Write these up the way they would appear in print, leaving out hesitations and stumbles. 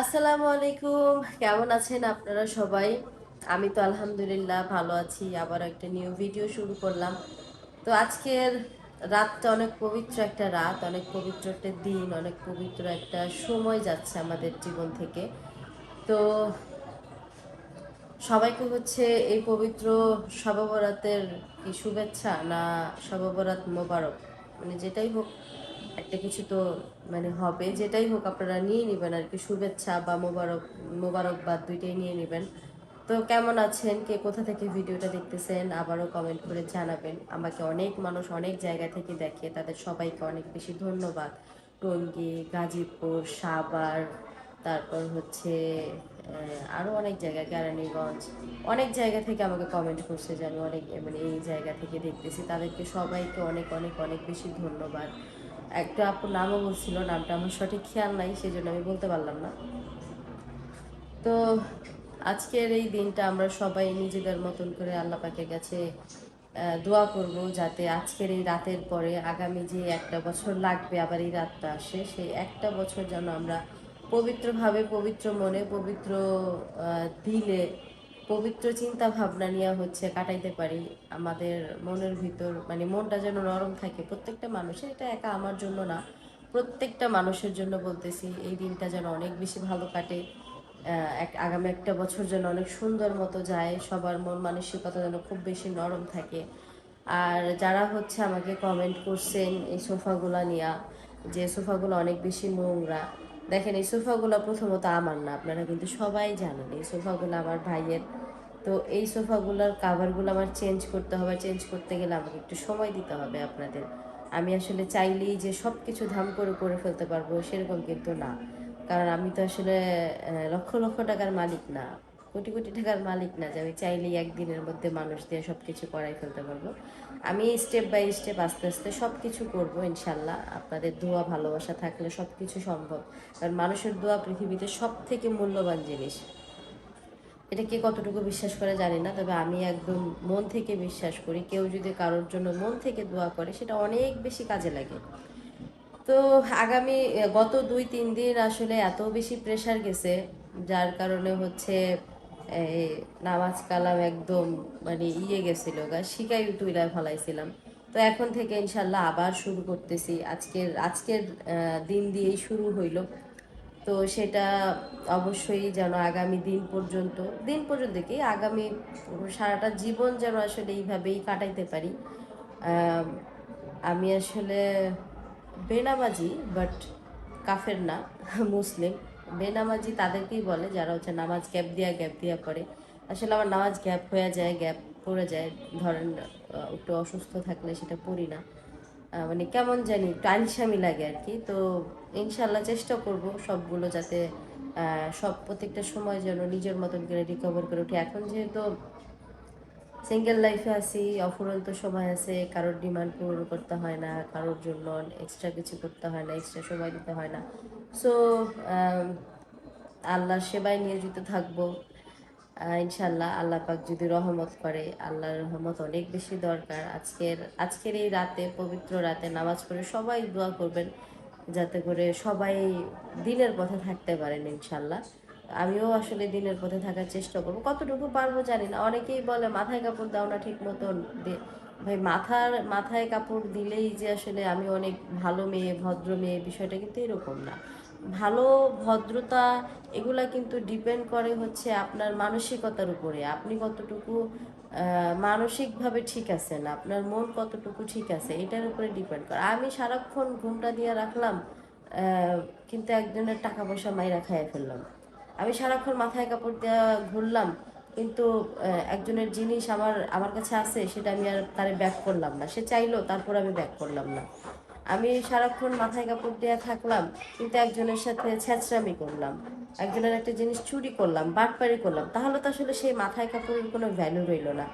আসসালামু আলাইকুম। কেমন আছেন আপনারা সবাই? আমি তো আলহামদুলিল্লাহ ভালো আছি। আবার একটা নিউ ভিডিও শুরু করলাম। তো আজকের রাতটা অনেক পবিত্র একটা রাত, অনেক পবিত্র একটা দিন, অনেক পবিত্র একটা সময় যাচ্ছে আমাদের জীবন থেকে। তো সবাইকে এই পবিত্র শবে বরাতের কি শুভেচ্ছা না শবে বরাত মোবারক, মানে যেটাই হোক একটা কিছু তো হবে, যেটাই হোক আপনারা নিয়ে নেবেন আর কি, শুভেচ্ছা বা মোবারকবাদ দুইটাই নিয়ে নেবেন। তো কেমন আছেন, কে কোথা থেকে ভিডিওটা দেখতেছেন আবারও কমেন্ট করে জানাবেন। আমাকে অনেক মানুষ অনেক জায়গা থেকে দেখে, তাদের সবাইকে অনেক বেশি ধন্যবাদ। টঙ্গী, গাজীপুর, সাভার, তারপর আরও অনেক জায়গা, কেরানীগঞ্জ, অনেক জায়গা থেকে আমাকে কমেন্ট করছে যে আমি অনেক এই জায়গা থেকে দেখতেছি। তাদেরকে সবাইকে অনেক অনেক অনেক বেশি ধন্যবাদ। একটা আপুর নামও বলছিল, নামটা আমার সঠিক খেয়াল নাই, সেজন্য আমি বলতে পারলাম না। তো আজকের এই দিনটা আমরা সবাই নিজেদের মতন করে আল্লাহ পাকের কাছে দোয়া করব, যাতে আজকের এই রাতের পরে আগামী যে একটা বছর লাগবে আবার এই রাতটা আসে, সেই একটা বছর যেন আমরা পবিত্রভাবে, পবিত্র মনে, পবিত্র দিলে, পবিত্র চিন্তা ভাবনা নিয়ে কাটাইতে পারি। আমাদের মনের ভিতর মনটা যেন নরম থাকে প্রত্যেকটা মানুষের, এটা একা আমার জন্য না, প্রত্যেকটা মানুষের জন্য বলতেছি। এই দিনটা যেন অনেক বেশি ভালো কাটে, আগামী একটা বছর যেন অনেক সুন্দর মতো যায়, সবার মন মানসিকতা যেন খুব বেশি নরম থাকে। আর যারা আমাকে কমেন্ট করছেন এই সোফাগুলো নিয়ে, যে সোফাগুলো অনেক বেশি নোংরা, দেখেন এই সোফাগুলো প্রথমত আমার না, আপনারা কিন্তু সবাই জানেন এই সোফাগুলো আমার ভাইয়ের। তো এই সোফাগুলোর কাভারগুলো আমার চেঞ্জ করতে হবে, চেঞ্জ করতে গেলে আমাকে একটু সময় দিতে হবে আপনাদের। আমি আসলে চাইলেই যে সব কিছু ধাম করে করে ফেলতে পারবো সেরকম কিন্তু না, কারণ আমি তো আসলে লক্ষ লক্ষ টাকার মালিক না, কোটি কোটি টাকার মালিক না যে আমি চাইলেই একদিনের মধ্যে মানুষ দিয়ে সব কিছু করাই ফেলতে পারবো। আমি স্টেপ বাই স্টেপ আস্তে আস্তে সব কিছু করবো ইনশাল্লাহ। আপনাদের দোয়া ভালোবাসা থাকলে সব কিছু সম্ভব, কারণ মানুষের দোয়া পৃথিবীতে সব থেকে মূল্যবান জিনিস। এটা কে কতটুকু বিশ্বাস করে জানি না, তবে আমি একদম মন থেকে বিশ্বাস করি, কেউ যদি কারোর জন্য মন থেকে দোয়া করে সেটা অনেক বেশি কাজে লাগে। তো আগামী গত 2-3 দিন আসলে এত বেশি প্রেশার গেছে, যার কারণে এই নামাজ কালাম একদম গেছিল গা, শিকাই তুইলা ফেলাইছিলাম। তো এখন থেকে ইনশাল্লাহ আবার শুরু করতেছি, আজকের আজকের দিন দিয়েই শুরু হইল। তো সেটা অবশ্যই যেন আগামী দিন পর্যন্ত কি আগামী সারাটা জীবন যেন আসলে এইভাবেই কাটাইতে পারি। আমি আসলে বেনামাজি, বাট কাফের না, মুসলিম। বেনামাজি তাদেরকেই বলে যারা নামাজ গ্যাপ দিয়া পড়ে। আসলে আমার নামাজ গ্যাপ হয়ে যায়, গ্যাপ পড়ে যায়, ধরেন একটু অসুস্থ থাকলে সেটা পড়ি না, কেমন জানি একটু আলসামি লাগে আর কি। তো ইনশাল্লাহ চেষ্টা করব সবগুলো যাতে সব প্রত্যেকটা সময় যেন নিজের মতন করে রিকভার করে উঠি। এখন যেহেতু সিঙ্গেল লাইফে আছি, অফুরন্ত সময় আছে, কারোর ডিমান্ড পূরণ করতে হয় না, কারোর জন্য এক্সট্রা কিছু করতে হয় না, এক্সট্রা সময় দিতে হয় না। সো আল্লাহর সেবায় নিয়োজিত থাকবো ইনশাল্লাহ। আল্লাহ পাক যদি রহমত করে, আল্লাহর রহমত অনেক বেশি দরকার। আজকের এই রাতে, পবিত্র রাতে নামাজ পড়ে সবাই দোয়া করবেন যাতে করে সবাই দিনের পথে থাকতে পারেন ইনশাল্লাহ। আমিও আসলে দিনের পথে থাকার চেষ্টা করবো, কতটুকু পারবো জানি না। অনেকেই বলে মাথায় কাপড় দাও না ঠিক মতন। ভাই, মাথায় কাপড় দিলেই যে আসলে আমি অনেক ভালো মেয়ে, ভদ্র মেয়ে, বিষয়টা কিন্তু এরকম না। ভালো, ভদ্রতা এগুলা কিন্তু ডিপেন্ড করে আপনার মানসিকতার উপরে, আপনি কতটুকু মানসিকভাবে ঠিক আছেন, আপনার মন কতটুকু ঠিক আছে, এটার উপরে ডিপেন্ড করে। আমি সারাক্ষণ ঘুমটা দিয়ে রাখলাম, কিন্তু একজনের টাকা পয়সা মাইরা খাইয়া ফেললাম। আমি সারাক্ষণ মাথায় কাপড় দেওয়া ঘুরলাম, কিন্তু একজনের জিনিস আমার আমার কাছে আছে, সেটা আমি আর তারে ব্যাক করলাম না, সে চাইলো তারপর আমি ব্যাক করলাম না। আমি সারাক্ষণ মাথায় কাপড় দেওয়া থাকলাম, কিন্তু একজনের সাথে ছ্যাঁচড়ামি করলাম, একজনের একটা জিনিস চুরি করলাম, বাটপারি করলাম, তাহলে তো আসলে সেই মাথায় কাপড়ের কোনো ভ্যালু রইল না।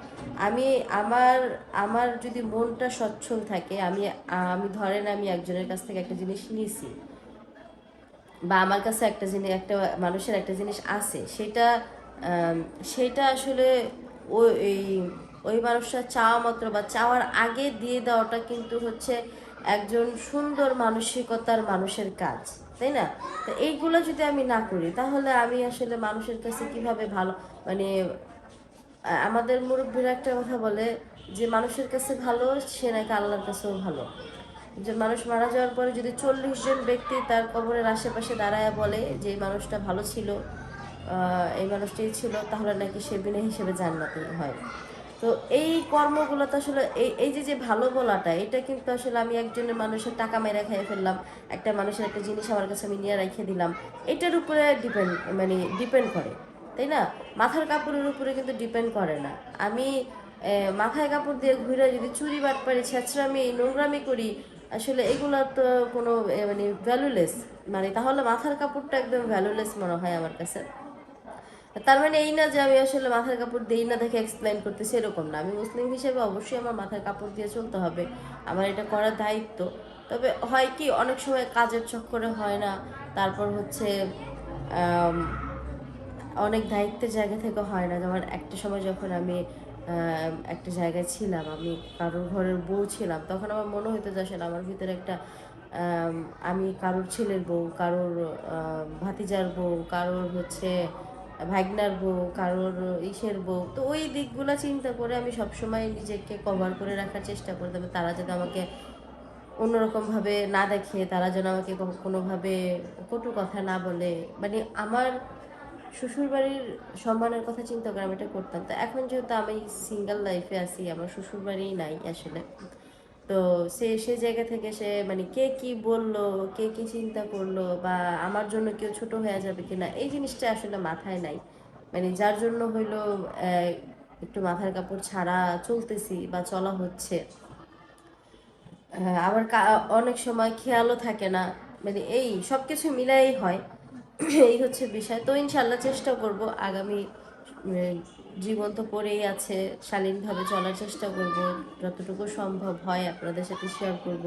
আমি আমার আমার যদি মনটা সচ্ছল থাকে, আমি আমি ধরেন আমি একজনের কাছ থেকে একটা জিনিস নিয়েছি, বা আমার কাছে একটা মানুষের একটা জিনিস আছে, সেটা আসলে ওই এই ওই মানুষটা চাওয়া মাত্র বা চাওয়ার আগে দিয়ে দেওয়াটা কিন্তু একজন সুন্দর মানসিকতার মানুষের কাজ। তাই না? তো এইগুলো যদি আমি না করি তাহলে আমি আসলে মানুষের কাছে কিভাবে ভালো, মানে আমাদের মুরব্বীরা একটা কথা বলে যে মানুষের কাছে ভালো সে নাকি আল্লাহর কাছেও ভালো। যে মানুষ মারা যাওয়ার পরে যদি 40 জন ব্যক্তি তার কবরের আশেপাশে দাঁড়ায় বলে যে এই মানুষটা ভালো ছিল, এই মানুষটাই ছিল, তাহলে নাকি সে বিনা হিসেবে জান্নাতি হয়। তো এই কর্মগুলো তো আসলে এই এই যে যে ভালো বলাটা, এটা কিন্তু আসলে আমি একজনের মানুষের টাকা মেরে খেয়ে ফেললাম, একটা মানুষের একটা জিনিস আমার কাছে আমি নিয়ে রেখে দিলাম, এটার উপরে ডিপেন্ড করে, তাই না? মাথার কাপড়ের উপরে কিন্তু ডিপেন্ড করে না। আমি মাথায় কাপড় দিয়ে ঘুরে যদি চুরি বাটপারি ছেঁচড়ামি নোংরামি করি, আসলে এগুলো তো কোনো মানে ভ্যালুলেস, মানে তাহলে মাথার কাপড়টা একদম ভ্যালুলেস মনে হয় আমার কাছে। তার মানে এই না যে আমি আসলে মাথার কাপড় দেই না দেখে এক্সপ্লেইন করতেছি, এরকম না। আমি মুসলিম হিসেবে অবশ্যই আমার মাথার কাপড় দিয়ে চলতে হবে, আমার এটা করার দায়িত্ব। তবে হয় কি অনেক সময় কাজের চক্করে হয় না, তারপর হচ্ছে অনেক দায়িত্বের জায়গা থেকে হয় না। যেমন একটা সময় যখন আমি একটা জায়গায় ছিলাম, আমি কারোর ঘরের বউ ছিলাম, তখন আমার মনে হতো যে আসলে আমার ভিতরে একটা আমি কারোর ছেলের বউ, কারোর ভাতিজার বউ, কারোর হচ্ছে ভাগনার বউ, কারোর ইসের বউ। তো ওই দিকগুলো চিন্তা করে আমি সবসময় নিজেকে কভার করে রাখার চেষ্টা করতাম, তারা যাতে আমাকে অন্যরকমভাবে না দেখে, তারা যেন আমাকে কোনোভাবে কটু কথা না বলে, মানে আমার শ্বশুরবাড়ির সম্মানের কথা চিন্তা করে আমি এটা করতাম। তো এখন যেহেতু আমি সিঙ্গেল লাইফে আছি, আমার শ্বশুরবাড়ি নাই আসলে, তো সে জায়গা থেকে সে মানে কে কি বললো, কে কি চিন্তা করলো, বা আমার জন্য কেউ ছোট হয়ে যাবে কিনা, এই জিনিসটা আসলে মাথায় নাই। মানে যার জন্য হইলো একটু মাথার কাপড় ছাড়া চলতেছি বা চলা হচ্ছে। আবার অনেক সময় খেয়ালও থাকে না, মানে এই সব কিছু মিলাই হয়। এই হচ্ছে বিষয়। তো ইনশাল্লাহ চেষ্টা করব আগামী জীবন তো পড়েই আছে, শালীনভাবে চলার চেষ্টা করব, যতটুকু সম্ভব হয় আপনাদের সাথে শেয়ার করব।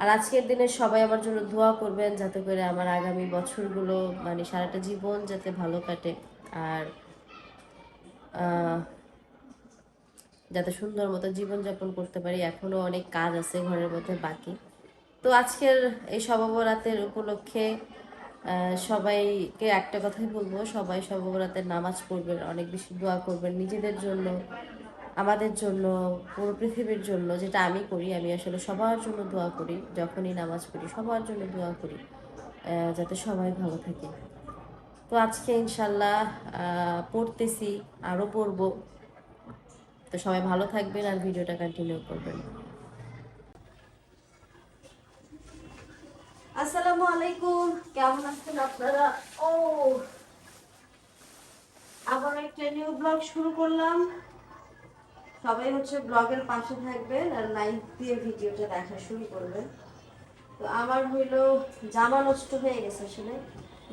আর আজকের দিনে সবাই আমার জন্য দোয়া করবেন যাতে করে আমার আগামী বছরগুলো, মানে সারাটা জীবন যাতে ভালো কাটে, আর যাতে সুন্দর মতো জীবনযাপন করতে পারি। এখনও অনেক কাজ আছে ঘরের মধ্যে বাকি। তো আজকের এই শবে বরাতের উপলক্ষে সবাইকে একটা কথাই বলবো, সবাই শবে বরাতের নামাজ পড়বেন, অনেক বেশি দোয়া করবেন নিজেদের জন্য, আমাদের জন্য, পুরো পৃথিবীর জন্য। যেটা আমি করি, আমি আসলে সবার জন্য দোয়া করি, যখনই নামাজ পড়ি সবার জন্য দোয়া করি, যাতে সবাই ভালো থাকে। তো আজকে ইনশাল্লাহ পড়তেছি, আরও পড়বো। তো সবাই ভালো থাকবেন আর ভিডিওটা কন্টিনিউ করবেন। আসসালামু আলাইকুম, কেমন আছেন আপনারা? ও, আবার একটা নিউ ব্লগ শুরু করলাম। সবাই হচ্ছে ব্লগের পাশে থাকবেন আর লাইক দিয়ে ভিডিওটা দেখা শুরু করবেন। তো আমার হইলো জামা নষ্ট হয়ে গেছে আসলে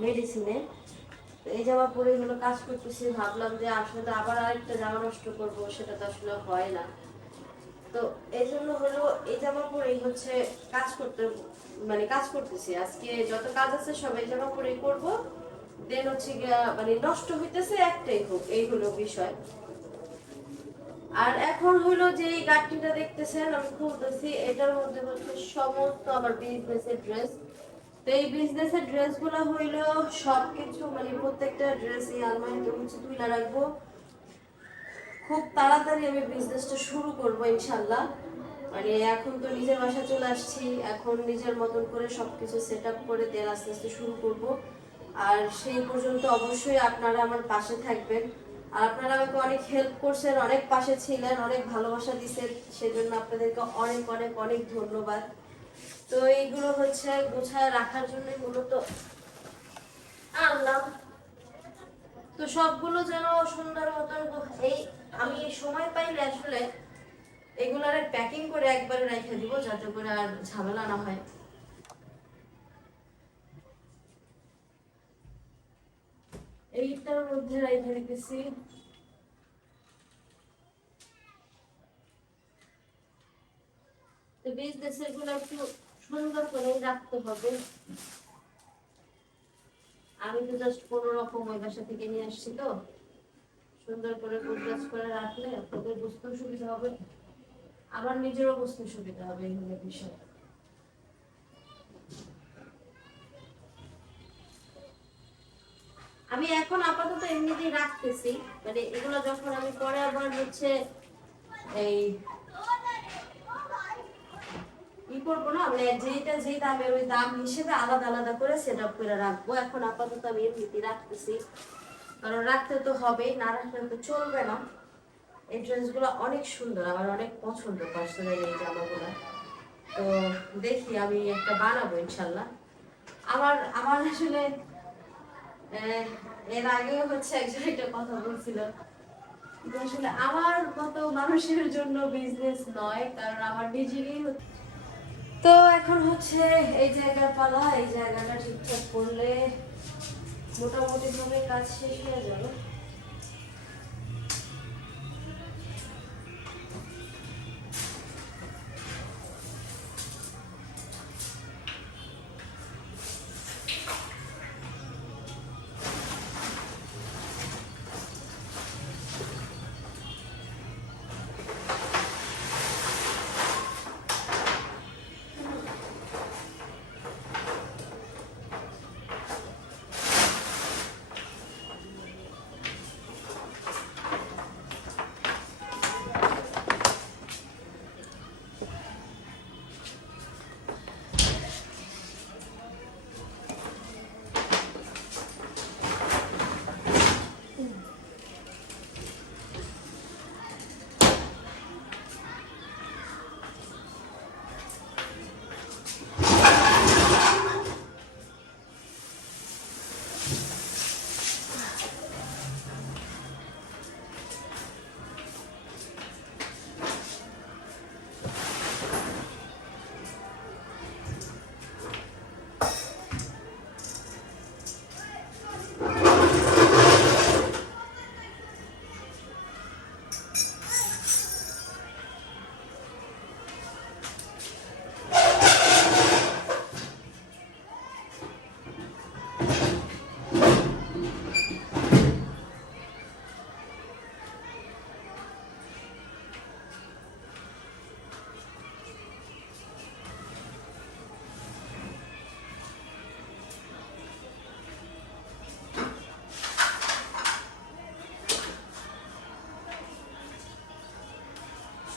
মেডিসিনে। তো এই জামা পরে হলো কাজ করতেছি, ভাবলাম যে আসলে আবার আরেকটা জামা নষ্ট করবো, সেটা তো আসলে হয় না। তো এই জন্য হলো এই জামা পরেই হচ্ছে কাজ করতে, মানে কাজ করতেছি। আজকে যত কাজ আছে সব এই জামা পরেই করবো। দেন হচ্ছে মানে নষ্ট হইতেছে একটাই হোক, এই হলো বিষয়। আর এখন হলো যে এই গাঁটটিটা দেখতেছেন আমি খুলতেছি, এটার মধ্যে হচ্ছে সমস্ত আমার বিজনেসের ড্রেস। তো এই বিজনেসের ড্রেস গুলো হইলো সবকিছু, মানে প্রত্যেকটা ড্রেস এই আলমারিতে হচ্ছে তুলে রাখবো। খুব তাড়াতাড়ি আমি বিজনেসটা শুরু করবো ইনশাল্লাহ। মানে এখন তো নিজের বাসা চলে আসছি, এখন নিজের মতন করে সবকিছু সেট আপ করে দেন আস্তে আস্তে শুরু করব। আর সেই পর্যন্ত অবশ্যই আপনারা আমার পাশে থাকবেন। আর আপনারা আমাকে অনেক হেল্প করছেন, অনেক পাশে ছিলেন, অনেক ভালোবাসা দিচ্ছেন, সেজন্য আপনাদেরকে অনেক অনেক অনেক ধন্যবাদ। তো এইগুলো হচ্ছে গোছায় রাখার জন্য মূলত আনলাম। তো সবগুলো যেন সুন্দর মতন এই আমি সময় পাইলে আসলে এগুলারে প্যাকিং করে একবারে রেখে দিব, যাতে করে আর ঝামেলা না হয়। এইটার মধ্যে রেখে দিতেছি। তো বিজনেসের গুলো একটু সুন্দর করে রাখতে হবে। আমি তো জাস্ট কোনো রকম ওই বাসা থেকে নিয়ে আসছি, তো সুন্দর করে গোছগাছ করে রাখলে আপনাদের বুঝতেও সুবিধা হবে, আমার নিজেরও বুঝতে সুবিধা হবে, এই হলো বিষয়। আমি এখন আপাতত এমনিতেই রাখতেছি, মানে এগুলো যখন আমি পরে আবার হচ্ছে এই ই করবো না, মানে যেটা যে দামের ওই দাম হিসেবে আলাদা আলাদা করে সেট আপ করে রাখবো। এখন আপাতত আমি এমনিতেই রাখতেছি, কারণ রাখতে তো হবেই, না রাখলে তো চলবে না। এই ড্রেসগুলো অনেক সুন্দর, আমার অনেক পছন্দ পার্সোনালি এই জামাগুলো। তো দেখি আমি একটা বানাবো ইনশাল্লাহ। আমার আমার আসলে এর আগেও হচ্ছে একজন একটা কথা বলছিল, আসলে আমার মতো মানুষের জন্য বিজনেস নয়, কারণ আমার নিজেরই। তো এখন হচ্ছে এই জায়গার পালা, এই জায়গাটা ঠিকঠাক করলে মোটামুটি ভাবে কাজ শেষ হয়ে যাবে।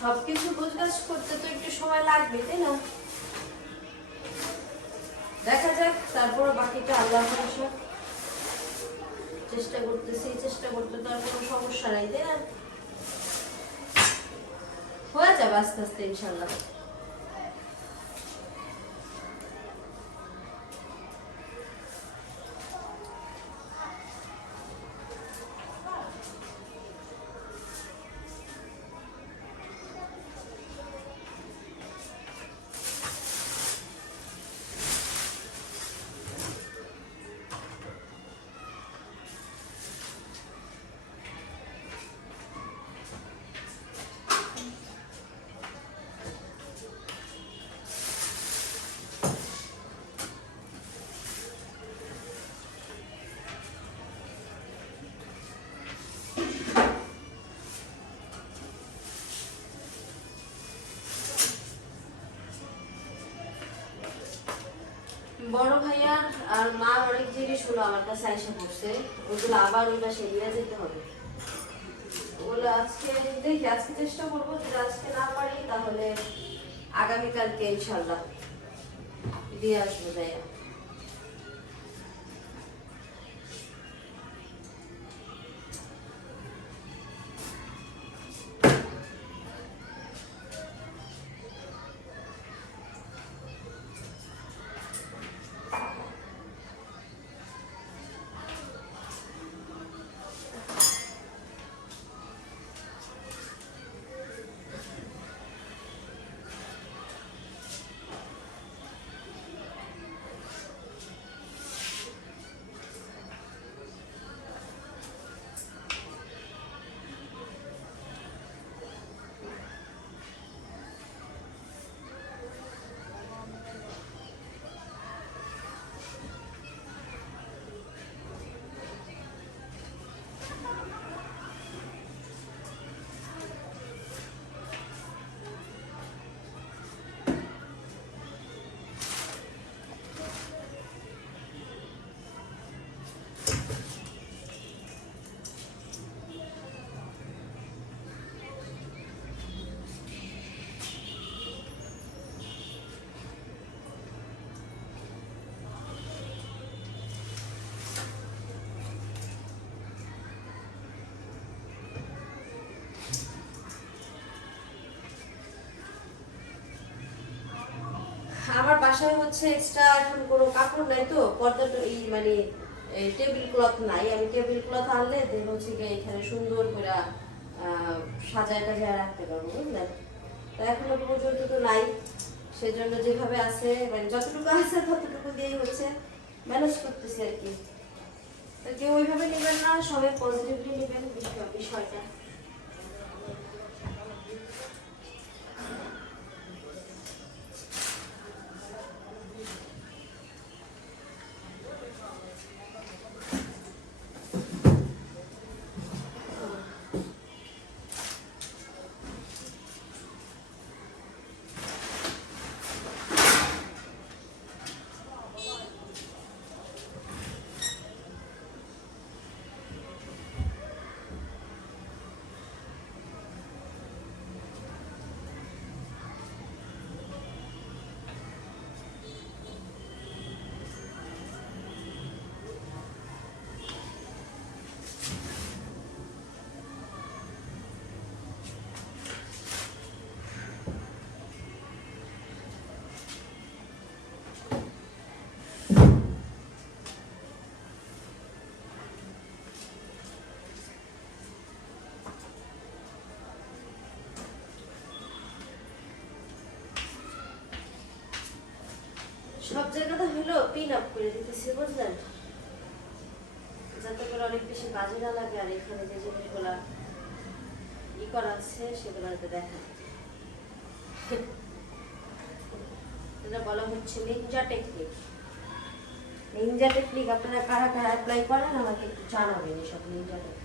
সবকিছু গোছগাছ করতে তো একটু সময় লাগবে, তাই না? দেখা যাক, তারপর বাকিটা আল্লাহ ভরসা। চেষ্টা করতেছি, চেষ্টা করতে তো আর কোনো সমস্যা নাই, তাই না? হয়ে যাবে আস্তে আস্তে ইনশাল্লাহ। বড় ভাইয়ার আর মার অনেক জিনিস হলো আমার কাছে আইসা পড়ছে, ওগুলো আবার ওই পাশে নিয়ে যেতে হবে। ওগুলো আজকে দেখি, আজকে চেষ্টা করবো, যদি আজকে না পারি তাহলে আগামীকালকে ইনশাল্লাহ দিয়ে আসবো ভাইয়া। বাসায় হচ্ছে এক্সট্রা এখন কোনো কাপড় নাই, তো পর্দাটা এই মানে টেবিল ক্লথ নাই। আমি টেবিল ক্লথ আনলে দেন হচ্ছে গিয়ে এখানে সুন্দর করে সাজায় টাজায় রাখতে পারবো, বুঝলেন? তো এখনো পর্যন্ত তো নাই, সেজন্য যেভাবে আছে মানে যতটুকু আছে ততটুকু দিয়েই হচ্ছে ম্যানেজ করতেছি আর কি। তো কেউ ওইভাবে নেবেন না, সবাই পজিটিভলি নেবেন বিষয়টা। সব জায়গাতে হলো পিন আপ করে দিতেছি, বুঝলেন, যাতে করে অনেক বেশি বাজে না লাগে। আর এখানে যে জিনিসগুলা করা আছে সেগুলো দেখা, এটা বলা হচ্ছে নিনজা টেকনিক। নিনজা টেকনিক আপনারা কারা কারা অ্যাপ্লাই করেন আমাকে একটু জানাবেন, এসব নিনজা টেকনিক।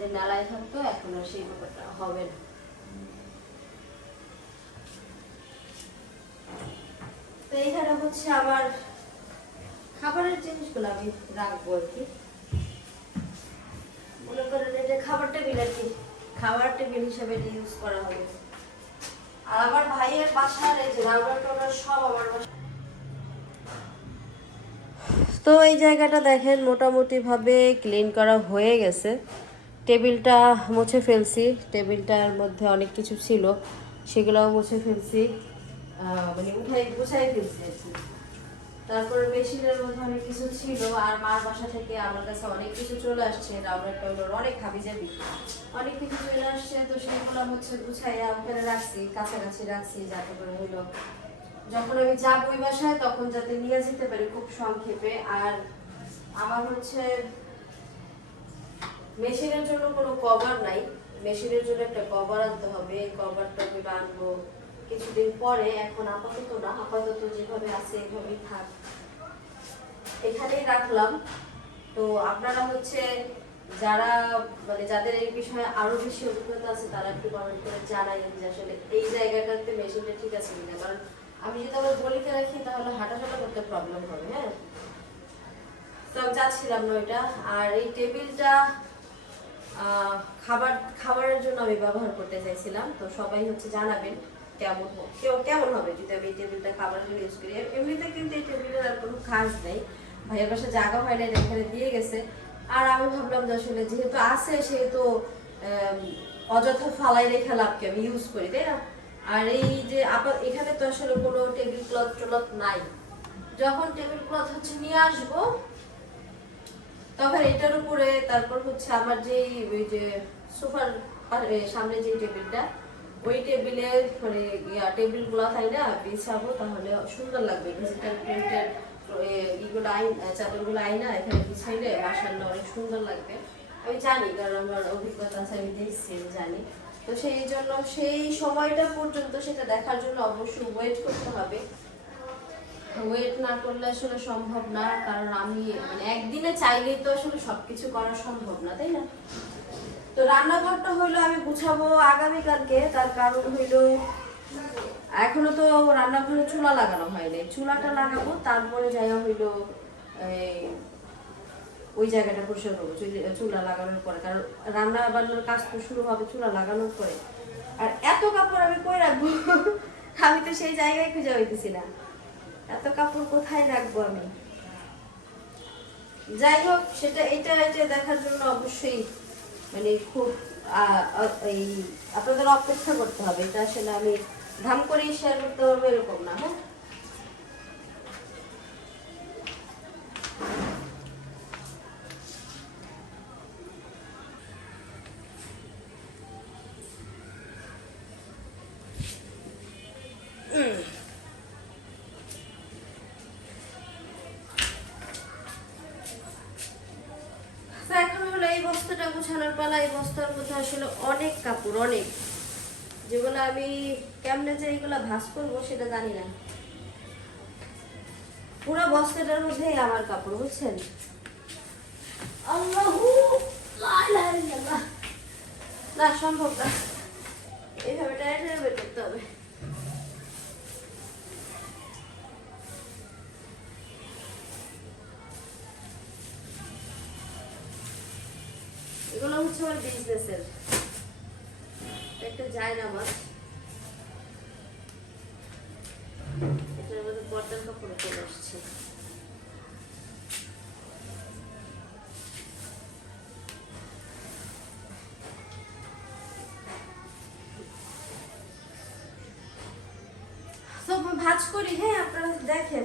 যে নালায় থাকতো এখন আর সেই ব্যাপারটা হবে না। তো এইখানে হচ্ছে আমার খাবারের জিনিসগুলো আমি রাখবো আর কি, মনে করেন এটা খাবার টেবিল আর কি, খাবার টেবিল হিসেবে ইউজ করা হবে। আর আমার ভাইয়ের বাসার এই যে রাবার টাবার সব আমার বাসা। তো এই জায়গাটা দেখেন মোটামুটি ভাবে ক্লিন করা হয়ে গেছে। টেবিলটা মুছে ফেলছি, টেবিলটার মধ্যে অনেক কিছু ছিল সেগুলোও মুছে ফেলছি, মানে গুছাই ফেলছি আর কি। তারপরে মেশিনের মধ্যে অনেক কিছু ছিল, আর মার বাসা থেকে আমার কাছে অনেক কিছু চলে আসছে, রাউন্ডার টাউন্ডার অনেক হাবিজাবি অনেক কিছু চলে আসছে। তো সেগুলো হচ্ছে গুছাইয়া ওখানে রাখছি, কাছাকাছি রাখছি, যাতে করে হইলো যখন আমি যাবো ওই বাসায় তখন যাতে নিয়ে যেতে পারি খুব সংক্ষেপে। আর আমার হচ্ছে মেশিনের জন্য কোনো কভার নাই, মেশিনের জন্য একটা কভার আনতে হবে। কভারটা আমি আনবো কিছুদিন পরে, এখন আপাতত না, আপাতত যেভাবে আছে এভাবেই থাক, এখানেই রাখলাম। তো আপনারা হচ্ছে যারা মানে যাদের এই বিষয়ে আরো বেশি অভিজ্ঞতা আছে তারা একটু কমেন্ট করে জানাবেন যে আসলে এই জায়গাটাতে মেশিনটা ঠিক আছে কিনা। কারণ আমি যদি আবার গলিতে রাখি তাহলে হাঁটাচলা করতে প্রবলেম হবে। হ্যাঁ, তো আমি চাচ্ছিলাম না ওইটা। আর এই টেবিলটা খাবারের জন্য আমি ব্যবহার করতে চাইছিলাম। তো সবাই হচ্ছে জানাবেন কেমন হবে যদি আমি এই টেবিলটা খাবারের জন্য ইউজ করি। এমনিতে কিন্তু এই টেবিলের আর কোনো কাজ নেই, ভাইয়ের বাসা জায়গা হয় না, এখানে দিয়ে গেছে। আর আমি ভাবলাম যে আসলে যেহেতু আছে সেহেতু অযথা ফালাই রেখে লাভকে আমি ইউজ করি, তাই না? আর এই যে এখানে তো আসলে কোনো টেবিল ক্লথ টলথ নাই, যখন টেবিল ক্লথ হচ্ছে নিয়ে আসবো তখন এটার উপরে তারপর হচ্ছে আমার যে ওই যে সোফার সামনে যে টেবিলটা, ওই টেবিলে মানে টেবিল ক্লথ আইনা বিছাবো, তাহলে সুন্দর লাগবে। ডিজিটাল প্রিন্টের ইগুলো চাদরগুলো আইনা এখানে বিছাইলে মাশাআল্লাহ অনেক সুন্দর লাগবে। আমি জানি, কারণ আমার অভিজ্ঞতা আছে, আমি দেখছি, জানি। তো সেই জন্য সেই সময়টা পর্যন্ত সেটা দেখার জন্য অবশ্যই ওয়েট করতে হবে। ওয়েট না করলে আসলে সম্ভব না, কারণ আমি মানে একদিনে চাইলেই তো আসলে সবকিছু করা সম্ভব না, তাই না? তো রান্নাঘরটা হইলো আমি গুছাবো আগামীকালকে, তার কারণ হইলো এখনো তো রান্নাঘরে চুলা লাগানো হয়নি, চুলাটা লাগাবো তারপরে যাইয়া হইলো ওই জায়গাটা পরিষ্কার করবো চুলা লাগানোর পরে, কারণ রান্না বান্নার কাজ তো শুরু হবে চুলা লাগানোর পরে। আর এত কাপড় আমি কই রাখবো আমি তো সেই জায়গায় খুঁজে হইতেছি না, এত কাপড় কোথায় রাখবো আমি। যাই হোক, সেটা এটা দেখার জন্য অবশ্যই মানে খুব এই আপনাদের অপেক্ষা করতে হবে, এটা আসলে আমি ধাম করেই শেয়ার করতে পারবো এরকম না। হ্যাঁ, তো এখন হলো এই বস্তাটা গুছানোর পালা। এই বস্তার মধ্যে আসলে অনেক কাপড়, অনেক, যেগুলো আমি কেমনে যে এইগুলা ভাঁজ করবো সেটা জানি না। পুরো বস্তাটার মধ্যেই আমার কাপড়, বুঝছেন? আল্লাহু লা ইলাহা ইল্লাল্লাহ। না, সম্ভব না, এইভাবে টাইট বের করতে হবে। এগুলো হচ্ছে আমার বিজনেসের একটা জায়নামাজ, এটার মধ্যে পর্দার কাপড় চলে আসছে। তো ভাঁজ করি, হ্যাঁ আপনারা দেখেন।